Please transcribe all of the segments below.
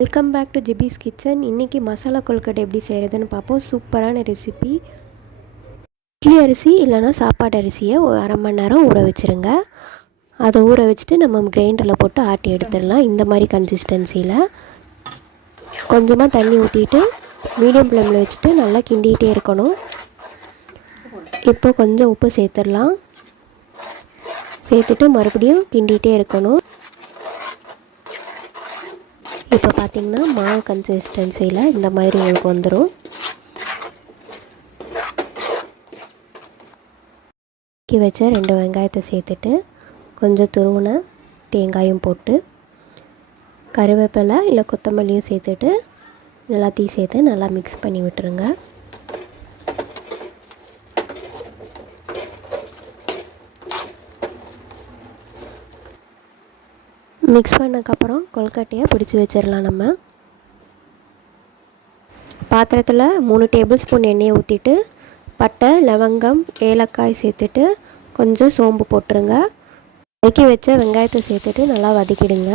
Welcome back to ஜிபிஸ் kitchen. இன்றைக்கி மசாலா கொழுக்கட்டை எப்படி செய்கிறதுன்னு பார்ப்போம். சூப்பரான ரெசிபி. இட்லி அரிசி இல்லைனா சாப்பாட்டு அரிசியை ஒரு அரை மணி நேரம் ஊற வச்சுருங்க. அதை ஊற வச்சுட்டு நம்ம கிரைண்டரில் போட்டு ஆட்டி எடுத்துடலாம். இந்த மாதிரி கன்சிஸ்டன்சியில் கொஞ்சமாக தண்ணி ஊற்றிட்டு மீடியம் ஃப்ளேமில் வச்சுட்டு நல்லா கிண்டிகிட்டே இருக்கணும். இப்போ கொஞ்சம் உப்பு சேர்த்துடலாம். சேர்த்துட்டு மறுபடியும் கிண்டிகிட்டே இருக்கணும். இப்போ பார்த்திங்கன்னா மாவு கன்சிஸ்டன்சியில் இந்த மாதிரி உங்களுக்கு வந்துடும். வச்ச 2 வெங்காயத்தை சேர்த்துட்டு கொஞ்சம் துருவின தேங்காயும் போட்டு கருவேப்பிலை இல்லை கொத்தமல்லியும் சேர்த்துட்டு எல்லாத்தையும் சேர்த்து நல்லா மிக்ஸ் பண்ணி விட்டுருங்க. மிக்ஸ் பண்ணதுக்கப்புறம் கொழுக்கட்டையை பிடிச்சி வச்சிடலாம். நம்ம பாத்திரத்தில் 3 டேபிள் ஸ்பூன் எண்ணெயை ஊற்றிட்டு பட்டை, லவங்கம், ஏலக்காய் சேர்த்துட்டு கொஞ்சம் சோம்பு போட்டுருங்க. நறுக்கி வச்ச வெங்காயத்தை சேர்த்துட்டு நல்லா வதக்கிடுங்க.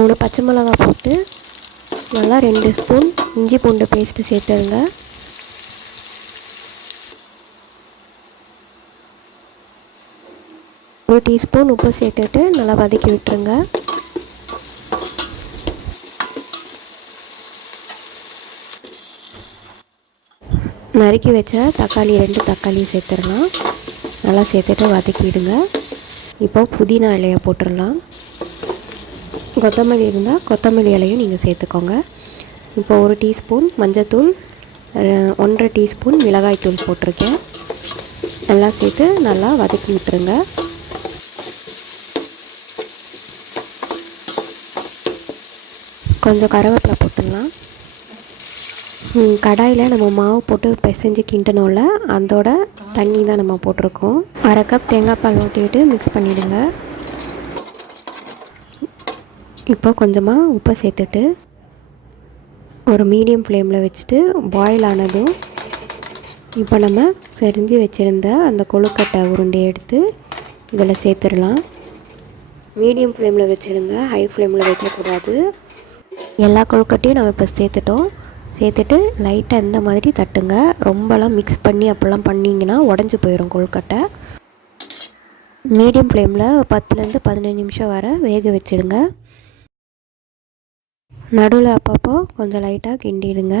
3 பச்சை மிளகாய் போட்டு நல்லா 2 ஸ்பூன் இஞ்சி பூண்டு பேஸ்ட்டு சேர்த்துருங்க. ஒரு டீஸ்பூன் உப்பு சேர்த்துட்டு நல்லா வதக்கி விட்டுருங்க. நறுக்கி வச்ச தக்காளி 2 தக்காளி சேர்த்துடலாம். நல்லா சேர்த்துட்டு வதக்கிடுங்க. இப்போ புதினா இலையை போட்டுடலாம். கொத்தமல்லி இருந்தால் கொத்தமல்லி இலையும் நீங்கள் சேர்த்துக்கோங்க. இப்போ 1 டீஸ்பூன் மஞ்சத்தூள், 1.5 டீஸ்பூன் மிளகாய்த்தூள் போட்டிருக்கேன். நல்லா சேர்த்து நல்லா வதக்கி விட்டுருங்க. கொஞ்சம் கருவேப்பிலை போட்டுடலாம். கடாயில் நம்ம மாவு போட்டு பிசைஞ்சு கிண்டணும்ல, அதோட தண்ணி தான் நம்ம போட்டிருக்கோம். 1/2 கப் தேங்காய் பால் ஊற்றிட்டு மிக்ஸ் பண்ணிவிடுங்க. இப்போ கொஞ்சமாக உப்பை சேர்த்துட்டு ஒரு மீடியம் ஃப்ளேமில் வச்சுட்டு பாயில் ஆனதும் இப்போ நம்ம செரிஞ்சு வச்சுருந்த அந்த கொழுக்கட்டை உருண்டையை எடுத்து இதில் சேர்த்துடலாம். மீடியம் ஃப்ளேமில் வச்சுடுங்க, ஹை ஃப்ளேமில் வைக்கக்கூடாது. எல்லா கொழுக்கட்டையும் நம்ம இப்போ சேர்த்துட்டு லைட்டாக இந்த மாதிரி தட்டுங்க. ரொம்பலாம் மிக்ஸ் பண்ணி அப்படிலாம் பண்ணிங்கன்னா உடஞ்சி போயிடும் கொழுக்கட்டை. மீடியம் ஃப்ளேமில் 10லேருந்து 15 நிமிஷம் வர வேக வச்சுடுங்க. நடுவில் அப்பப்போ கொஞ்சம் லைட்டாக கிண்டிடுங்க.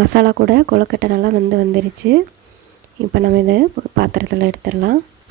மசாலா கூட கொழுக்கட்டை நல்லா வந்துருச்சு. இப்போ நம்ம இதை பாத்திரத்தில் எடுத்துடலாம்.